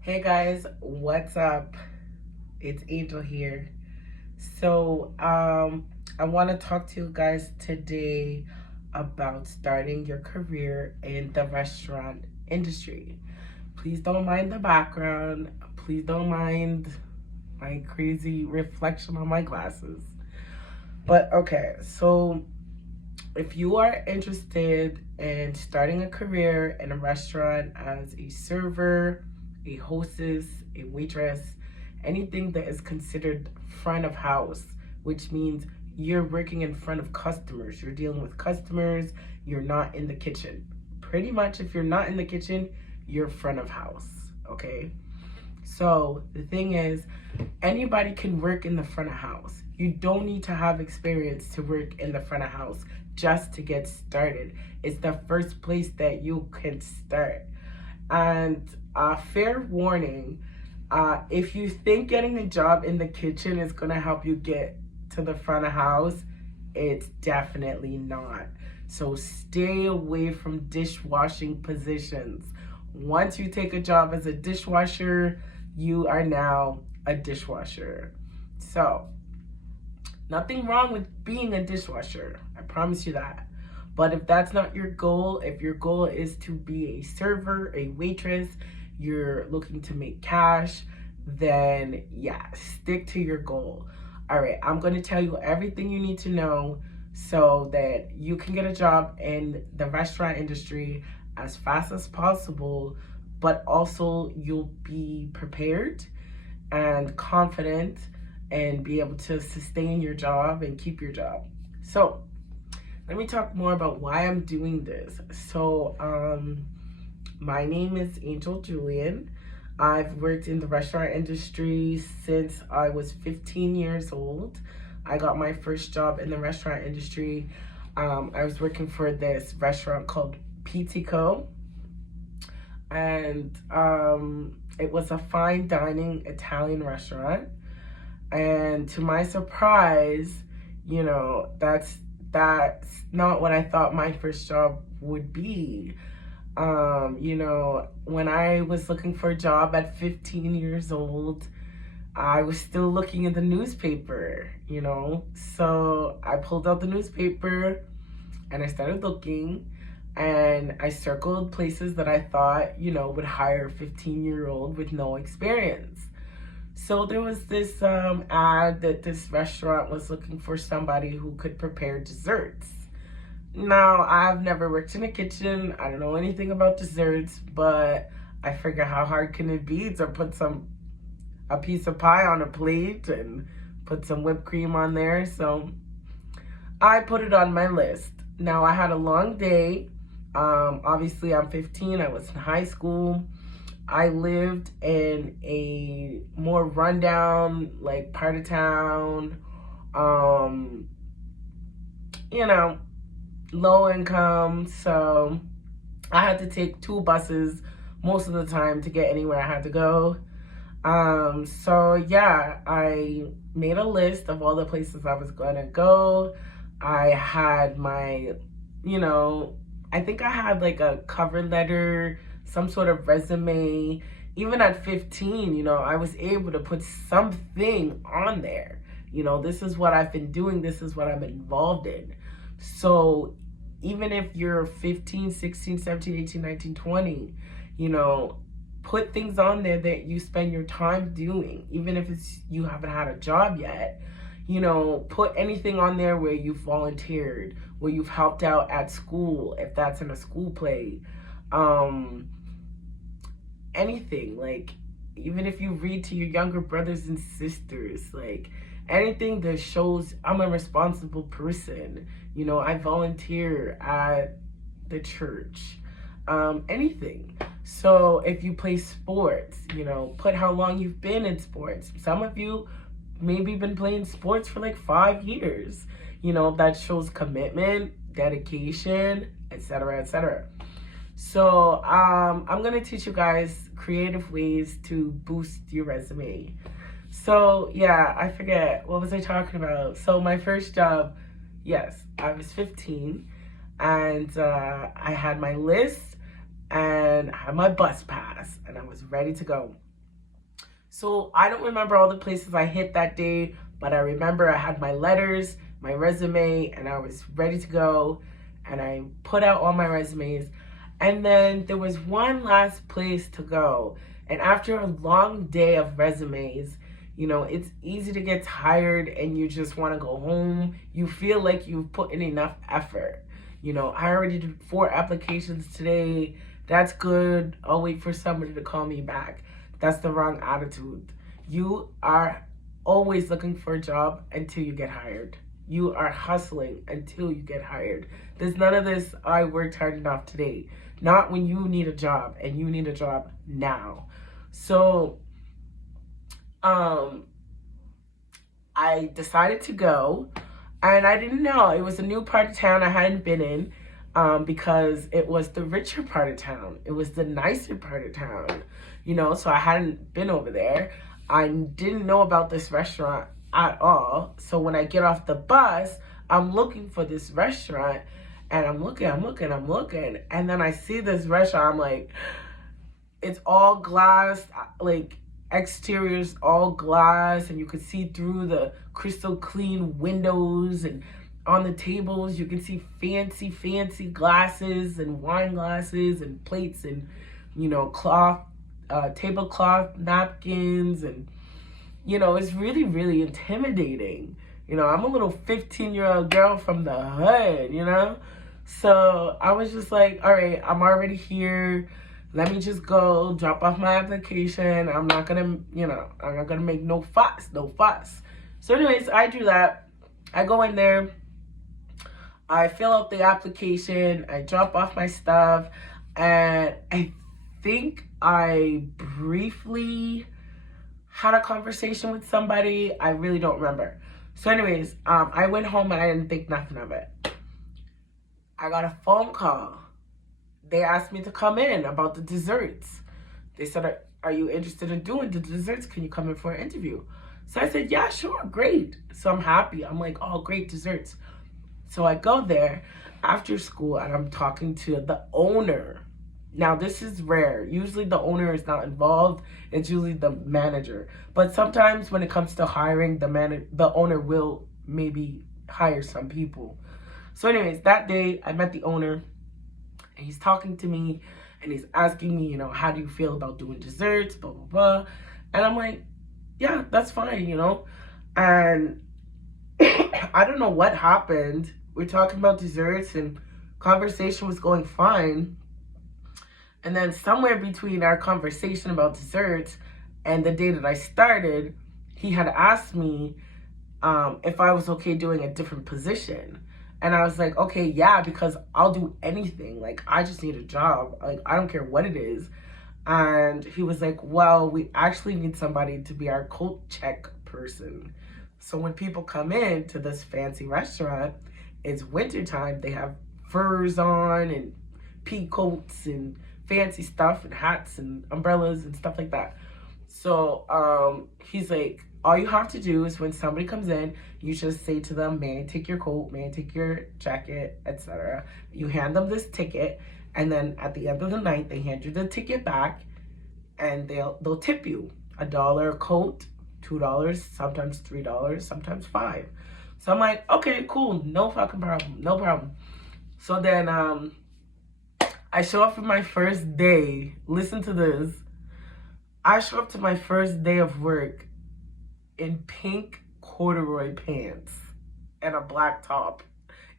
Hey guys, what's up? It's Angel here. I want to talk to you guys today about starting your career in the restaurant industry. Please don't mind the background. Please don't mind my crazy reflection on my glasses. But okay, so if you are interested in starting a career in a restaurant as a server, a hostess, a waitress, anything that is considered front of house, which means you're working in front of customers, you're dealing with customers, you're not in the kitchen. Pretty much, if you're not in the kitchen, you're front of house, okay? So the thing is, anybody can work in the front of house. You don't need to have experience to work in the front of house just to get started. It's the first place that you can start. And fair warning, if you think getting a job in the kitchen is gonna help you get to the front of house, it's definitely not. So stay away from dishwashing positions. Once you take a job as a dishwasher, you are now a dishwasher. So, nothing wrong with being a dishwasher. I promise you that. But if that's not your goal, if your goal is to be a server, a waitress, you're looking to make cash, then yeah, stick to your goal. All right, I'm going to tell you everything you need to know so that you can get a job in the restaurant industry as fast as possible, but also you'll be prepared and confident and be able to sustain your job and keep your job. So, let me talk more about why I'm doing this. My name is Angel Julian. I've worked in the restaurant industry since I was 15 years old. I got my first job in the restaurant industry. I was working for this restaurant called PTCO, and it was a fine dining Italian restaurant. And to my surprise, that's not what I thought my first job would be. When I was looking for a job at 15 years old, I was still looking at the newspaper, So I pulled out the newspaper and I started looking, and I circled places that I thought, would hire a 15-year-old with no experience. So there was this ad that this restaurant was looking for somebody who could prepare desserts. Now, I've never worked in a kitchen. I don't know anything about desserts, but I figure how hard can it be to put a piece of pie on a plate and put some whipped cream on there. So I put it on my list. Now, I had a long day. Obviously, I'm 15. I was in high school. I lived in a more rundown, part of town, low income. So I had to take 2 buses most of the time to get anywhere I had to go. I made a list of all the places I was going to go. I had my, I think I had a cover letter, some sort of resume. Even at 15, I was able to put something on there. This is what I've been doing. This is what I'm involved in. So even if you're 15, 16, 17, 18, 19, 20, put things on there that you spend your time doing. Even if you haven't had a job yet, put anything on there where you've volunteered, where you've helped out at school, if that's in a school play. Anything, even if you read to your younger brothers and sisters, anything that shows I'm a responsible person. I volunteer at the church, anything. So if you play sports, put how long you've been in sports. Some of you maybe been playing sports for 5 years. That shows commitment, dedication, etc., etc. So I'm going to teach you guys creative ways to boost your resume. So yeah, I forget, what was I talking about? So my first job, yes, I was 15, and I had my list, and I had my bus pass, and I was ready to go. So I don't remember all the places I hit that day, but I remember I had my letters, my resume, and I was ready to go. And I put out all my resumes. And then there was one last place to go. And after a long day of resumes, you know, it's easy to get tired and you just want to go home. You feel like you've put in enough effort. You know, I already did 4 applications today. That's good. I'll wait for somebody to call me back. That's the wrong attitude. You are always looking for a job until you get hired. You are hustling until you get hired. There's none of this, I worked hard enough today. Not when you need a job, and you need a job now. So, I decided to go, and I didn't know. It was a new part of town I hadn't been in, because it was the richer part of town. It was the nicer part of town, you know, so I hadn't been over there. I didn't know about this restaurant at all. So when I get off the bus, I'm looking for this restaurant, and I'm looking, and then I see this restaurant. I'm like, it's all glass, like exteriors all glass, and you could see through the crystal clean windows, and on the tables you can see fancy glasses and wine glasses and plates and, you know, cloth, tablecloth napkins, and, you know, it's really intimidating. You know, I'm a little 15-year-old girl from the hood, you know? So I was just like, all right, I'm already here. Let me just go drop off my application. I'm not gonna, you know, I'm not gonna make no fuss. So anyways, I do that. I go in there. I fill out the application. I drop off my stuff. And I think I briefly had a conversation with somebody. I really don't remember. So anyways, I went home and I didn't think nothing of it. I got a phone call. They asked me to come in about the desserts. They said, are you interested in doing the desserts? Can you come in for an interview? So I said, yeah, sure, great. So I'm happy. I'm like, oh, great, desserts. So I go there after school and I'm talking to the owner. Now, this is rare. Usually the owner is not involved. It's usually the manager. But sometimes when it comes to hiring, the owner will maybe hire some people. So anyways, that day I met the owner, and he's talking to me, and he's asking me, you know, how do you feel about doing desserts, blah, blah, blah. And I'm like, yeah, that's fine, you know. And I don't know what happened. We're talking about desserts, and conversation was going fine. And then somewhere between our conversation about desserts and the day that I started, he had asked me if I was okay doing a different position. And I was like, okay, yeah, because I'll do anything. Like, I just need a job. Like, I don't care what it is. And he was like, well, we actually need somebody to be our coat check person. So when people come in to this fancy restaurant, it's wintertime. They have furs on and pea coats and fancy stuff and hats and umbrellas and stuff like that. So he's like, all you have to do is when somebody comes in, you just say to them, may I take your coat, may I take your jacket, etc. You hand them this ticket, and then at the end of the night, they hand you the ticket back, and they'll tip you $1 a coat, $2, sometimes $3, sometimes $5. So I'm like, okay, cool, no fucking problem, no problem. So then I show up for my first day. Listen to this. I show up to my first day of work in pink corduroy pants and a black top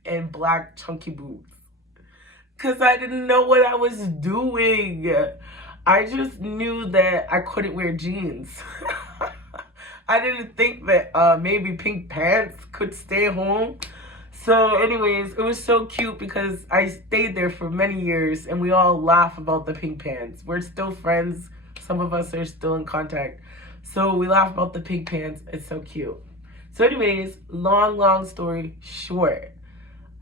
and black chunky boots, because I didn't know what I was doing. I just knew that I couldn't wear jeans. I didn't think that maybe pink pants could stay home. So anyways, it was so cute because I stayed there for many years and we all laugh about the pink pants. We're still friends. Some of us are still in contact. So we laugh about the pink pants. It's so cute. So anyways, long story short,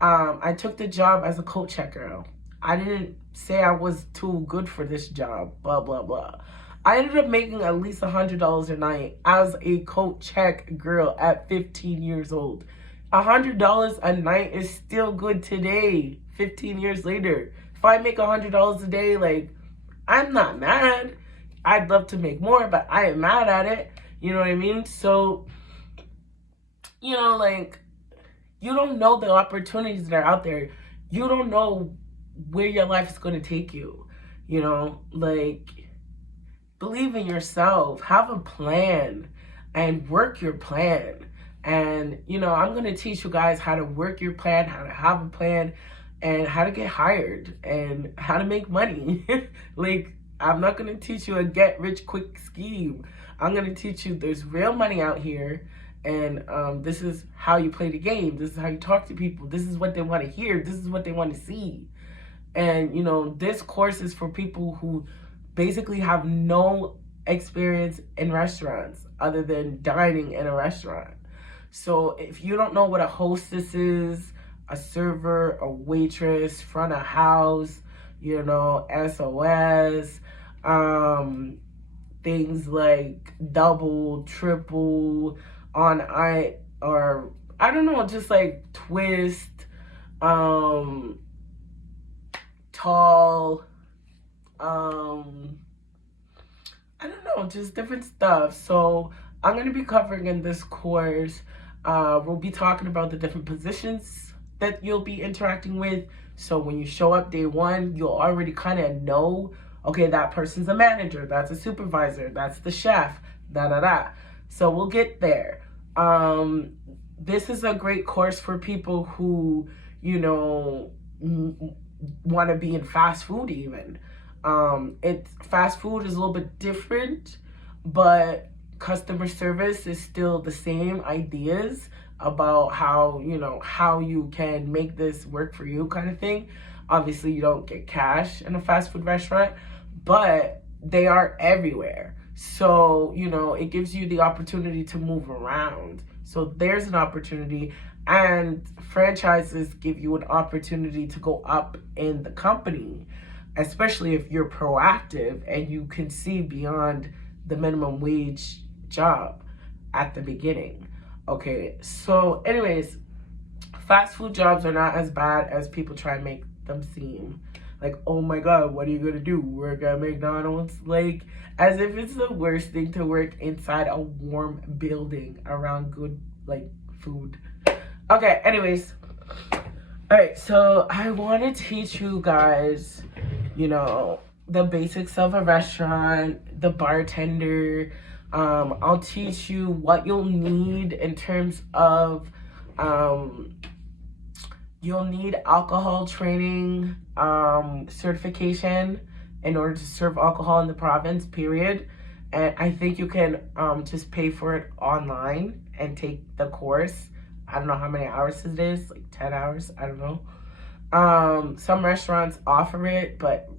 I took the job as a coat checker. I didn't say I was too good for this job, blah, blah, blah. I ended up making at least $100 a night as a coat check girl at 15 years old. $100 a night is still good today, 15 years later. If I make $100 a day, like, I'm not mad. I'd love to make more, but I am mad at it. You know what I mean? So, you know, like, you don't know the opportunities that are out there. You don't know where your life is going to take you. You know, like, believe in yourself. Have a plan and work your plan. And, you know, I'm going to teach you guys how to work your plan, how to have a plan, and how to get hired and how to make money. Like, I'm not going to teach you a get rich quick scheme. I'm going to teach you there's real money out here. And this is how you play the game. This is how you talk to people. This is what they want to hear. This is what they want to see. And, you know, this course is for people who basically have no experience in restaurants other than dining in a restaurant. So if you don't know what a hostess is, a server, a waitress, front of house, you know, SOS, things like double, triple, or I don't know, just like twist, tall, I don't know, just different stuff. So I'm going to be covering in this course. We'll be talking about the different positions that you'll be interacting with. So when you show up day one, you'll already kind of know, okay, that person's a manager, that's a supervisor, that's the chef, da-da-da. So we'll get there. This is a great course for people who, you know, want to be in fast food even. Fast food is a little bit different, but customer service is still the same ideas about how, you know, how you can make this work for you kind of thing. Obviously, you don't get cash in a fast food restaurant, but they are everywhere. So, you know, it gives you the opportunity to move around. So there's an opportunity, and franchises give you an opportunity to go up in the company, especially if you're proactive and you can see beyond the minimum wage job at the beginning. Okay, so anyways, fast food jobs are not as bad as people try to make them seem. Like, oh my God, what are you gonna do? Work at McDonald's? Like, as if it's the worst thing to work inside a warm building around good, like, food. Okay, anyways. Alright, so I want to teach you guys, you know, the basics of a restaurant, the bartender. I'll teach you what you'll need in terms of, you'll need alcohol training, certification in order to serve alcohol in the province, period. And I think you can just pay for it online and take the course. I don't know how many hours it is, like 10 hours, I don't know. Some restaurants offer it, but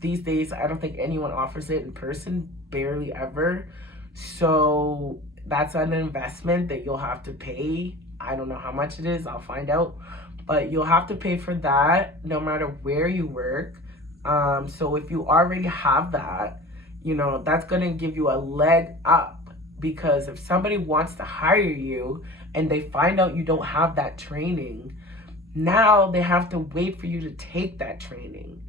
these days I don't think anyone offers it in person, barely ever. So that's an investment that you'll have to pay. I don't know how much it is, I'll find out. But you'll have to pay for that no matter where you work. So if you already have that, you know, that's gonna give you a leg up, because if somebody wants to hire you and they find out you don't have that training, now they have to wait for you to take that training.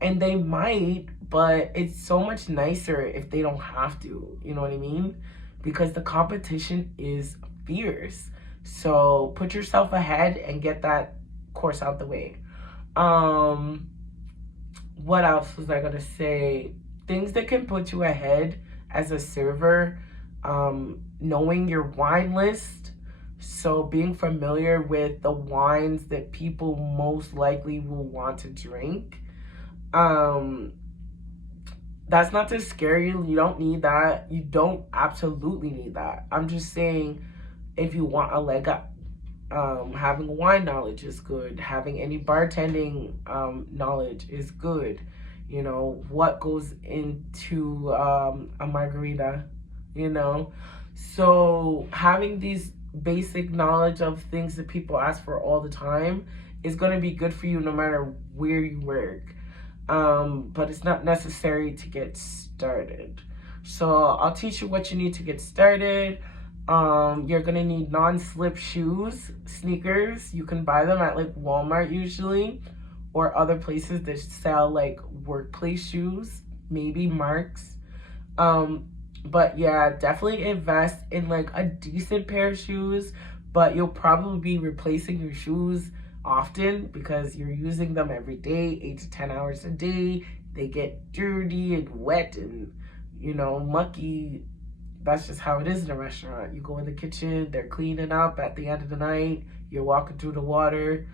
And they might, but it's so much nicer if they don't have to, you know what I mean? Because the competition is fierce. So put yourself ahead and get that course out the way. What else was I gonna say? Things that can put you ahead as a server, knowing your wine list. So being familiar with the wines that people most likely will want to drink. That's not to scare you. You don't need that. You don't absolutely need that. I'm just saying, if you want a leg up, having wine knowledge is good. Having any bartending knowledge is good. You know, what goes into a margarita, you know? So having these basic knowledge of things that people ask for all the time is going to be good for you no matter where you work. But it's not necessary to get started. So I'll teach you what you need to get started. You're gonna need non-slip shoes, sneakers. You can buy them at like Walmart usually, or other places that sell like workplace shoes, maybe Marks. But yeah, definitely invest in like a decent pair of shoes, but you'll probably be replacing your shoes often because you're using them every day, 8 to 10 hours a day. They get dirty and wet and, mucky. That's just how it is in a restaurant. You go in the kitchen, they're cleaning up at the end of the night, you're walking through the water.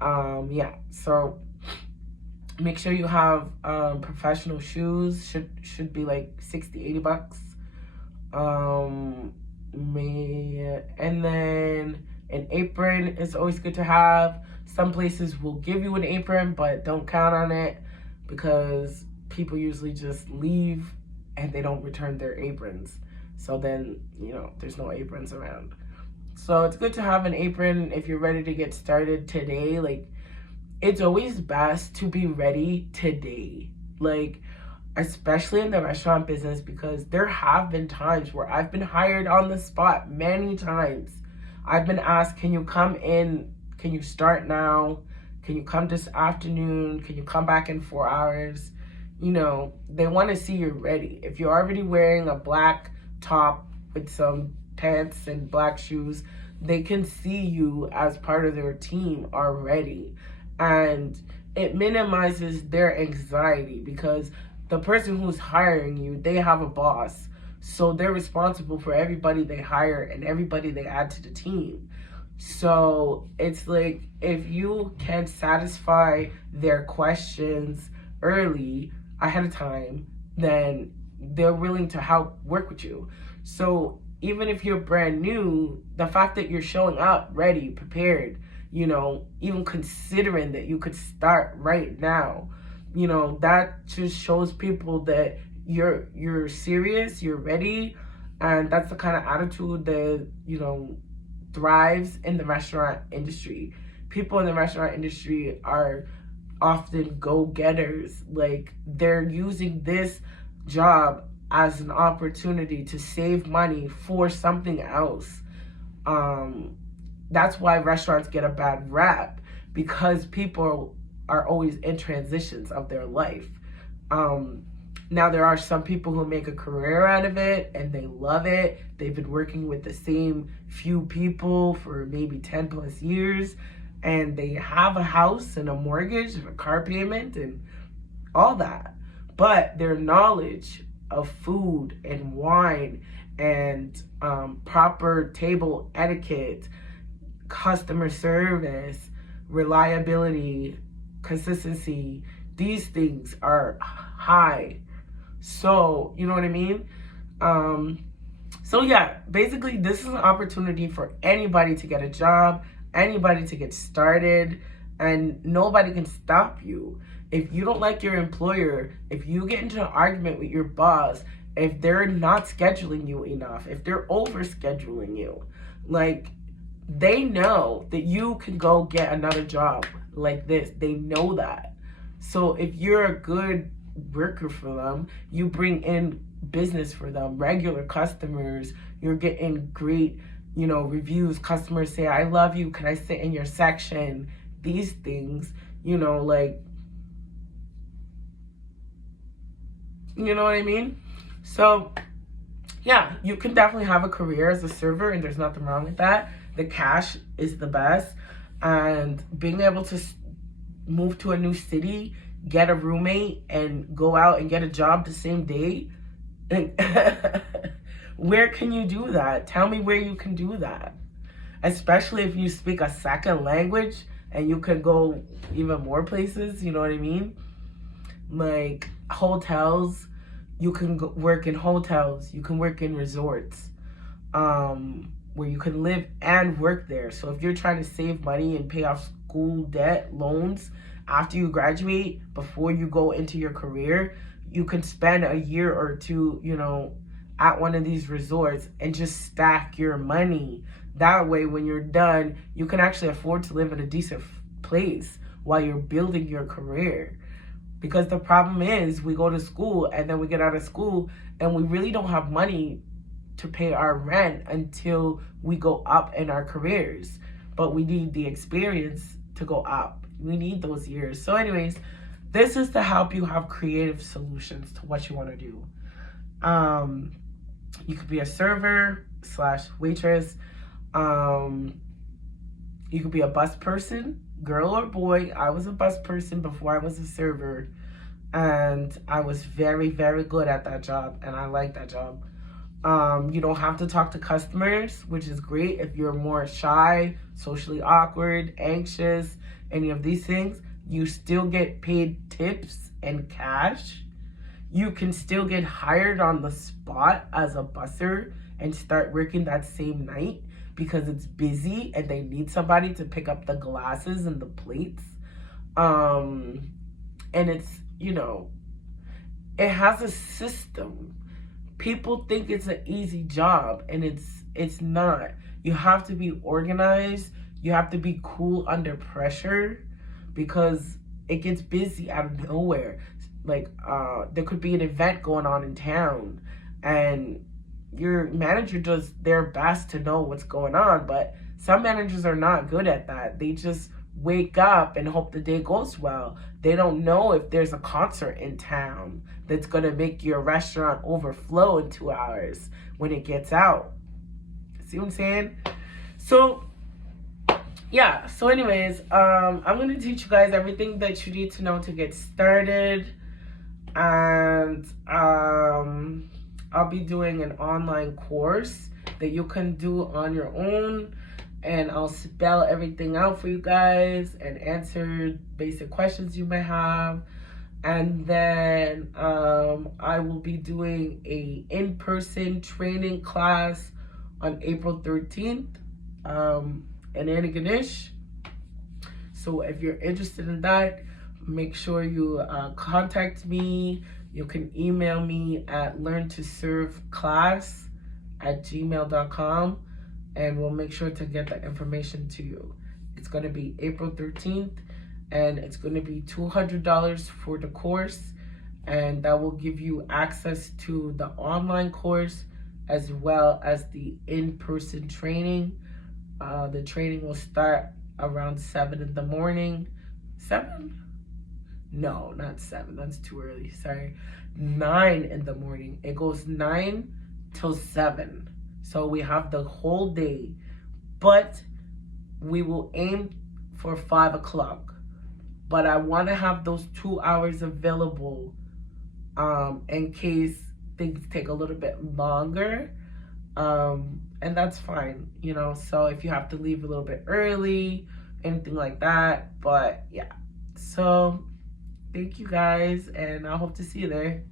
Yeah, so make sure you have professional shoes. Should be like 60-80 bucks. And then an apron is always good to have. Some places will give you an apron, but don't count on it because people usually just leave and they don't return their aprons. So then, there's no aprons around. So it's good to have an apron if you're ready to get started today. Like, it's always best to be ready today. Like, especially in the restaurant business, because there have been times where I've been hired on the spot many times. I've been asked, can you come in? Can you start now? Can you come this afternoon? Can you come back in 4 hours? They want to see you're ready. If you're already wearing a black top with some pants and black shoes, they can see you as part of their team already. And it minimizes their anxiety because the person who's hiring you, they have a boss. So they're responsible for everybody they hire and everybody they add to the team. So it's like, if you can satisfy their questions early, ahead of time, then they're willing to help work with you. So even if you're brand new, the fact that you're showing up ready, prepared, even considering that you could start right now, that just shows people that you're serious, you're ready, and that's the kind of attitude that, thrives in the restaurant industry. People in the restaurant industry are often go-getters. Like, they're using this job as an opportunity to save money for something else. That's why restaurants get a bad rap, because people are always in transitions of their life. Now, there are some people who make a career out of it and they love it. They've been working with the same few people for maybe 10 plus years, and they have a house and a mortgage and a car payment and all that. But their knowledge of food and wine and proper table etiquette, customer service, reliability, consistency, these things are high. So, you know what I mean? So yeah, basically this is an opportunity for anybody to get a job, anybody to get started, and nobody can stop you. If you don't like your employer, if you get into an argument with your boss, if they're not scheduling you enough, if they're over scheduling you, like, they know that you can go get another job like this. They know that. So if you're a good worker for them, you bring in business for them, regular customers, you're getting great, reviews. Customers say, I love you, can I sit in your section? These things, like, you know what I mean? So yeah, you can definitely have a career as a server, and there's nothing wrong with that. The cash is the best, and being able to move to a new city, get a roommate, and go out and get a job the same day. And where can you do that? Tell me where you can do that. Especially if you speak a second language and you can go even more places, you know what I mean? Like hotels, you can work in hotels, you can work in resorts, where you can live and work there. So if you're trying to save money and pay off school debt, loans, after you graduate, before you go into your career, you can spend a year or two, at one of these resorts and just stack your money. That way, when you're done, you can actually afford to live in a decent place while you're building your career. Because the problem is, we go to school and then we get out of school and we really don't have money to pay our rent until we go up in our careers. But we need the experience to go up we need those years. So anyways, this is to help you have creative solutions to what you want to do. You could be a server / waitress. You could be a bus person, girl or boy. I was a bus person before I was a server, and I was very, very good at that job, and I like that job. You don't have to talk to customers, which is great if you're more shy, socially awkward, anxious, any of these things. You still get paid tips and cash. You can still get hired on the spot as a busser and start working that same night because it's busy and they need somebody to pick up the glasses and the plates. And it's, you know, it has a system. People think it's an easy job, and it's not. You have to be organized. You have to be cool under pressure because it gets busy out of nowhere. Like there could be an event going on in town, and your manager does their best to know what's going on, but some managers are not good at that. They just wake up and hope the day goes well. They don't know if there's a concert in town that's going to make your restaurant overflow in 2 hours when it gets out. See what I'm saying? So yeah, so anyways, I'm going to teach you guys everything that you need to know to get started. And I'll be doing an online course that you can do on your own, and I'll spell everything out for you guys and answer basic questions you may have. And then I will be doing a in-person training class on April 13th in Antigonish. So if you're interested in that, make sure you contact me. You can email me at learntoserveclass@gmail.com, and we'll make sure to get that information to you. It's going to be April 13th, and it's going to be $200 for the course, and that will give you access to the online course as well as the in-person training. The training will start around 7 in the morning. 7? No, not 7. That's too early. Sorry. 9 in the morning. It goes 9 till 7. So we have the whole day. But we will aim for 5 o'clock. But I want to have those 2 hours available in case things take a little bit longer. And that's fine, you know. So if you have to leave a little bit early, anything like that. But yeah. So thank you guys, and I hope to see you there.